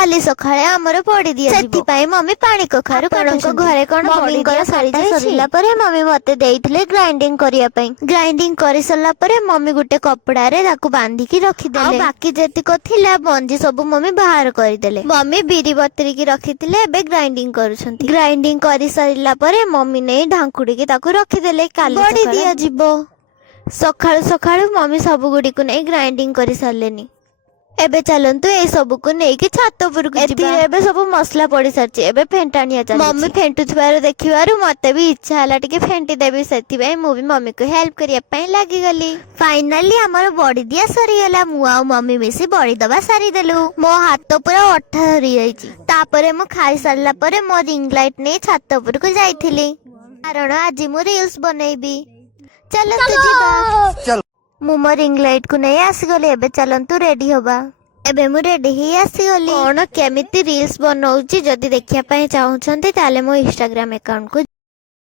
काली सकाळे हमर बड़ी दिया सेति पई मम्मी पानी कखारु काटुछन घरे कोन बड़ी कर सारी सरिला परे मम्मी मते देइथिले ग्राइंडिंग करिया पई ग्राइंडिंग करि सल्ला परे मम्मी गुटे कपड़ा रे ताकू बांधी की रखि देले बाकी जेतिको थिला बंजी सब मम्मी बाहर करि देले मम्मी बिरी बतरी की रखिथिले एबे ग्राइंडिंग करूछंती ग्राइंडिंग करि सरिला परे मम्मी नै ढांकुड़ी की ताकू रखि देले काली बड़ी दिया जिवो सकाळु सकाळु मम्मी सब गुडी को नै ग्राइंडिंग करि सरलेनी एबे चलंतु ए सब को नै कि छात पर को जिबा एबे सब मसला पड़ी सरची एबे फेंटानिया चली मम्मी फेंटु छुआर देखिवारु मते भी इच्छा हला टिके फेंटी देबी सेति बे मु भी मम्मी को हेल्प करिया पई लागी गली फाइनली हमर बॉडी दिया सरी गला मु आ मम्मी मिसी बॉडी दबा सारी देलु मो हाथ पूरा अठा हरी जाईची तापरे मु खाई सरला परे मो रिंग लाइट नै छात पर को जाईथिली कारण आज मु रील्स बनैबी चलंतु जिबा चल मु मो रिंग लाइट को नै आसी गले एबे चलंतु रेडी होबा एबे मु रेडी ही आसी गली कोन केमिति रील्स बनौची जदी देखिया पई चाहउछंती ताले मो इंस्टाग्राम अकाउंट को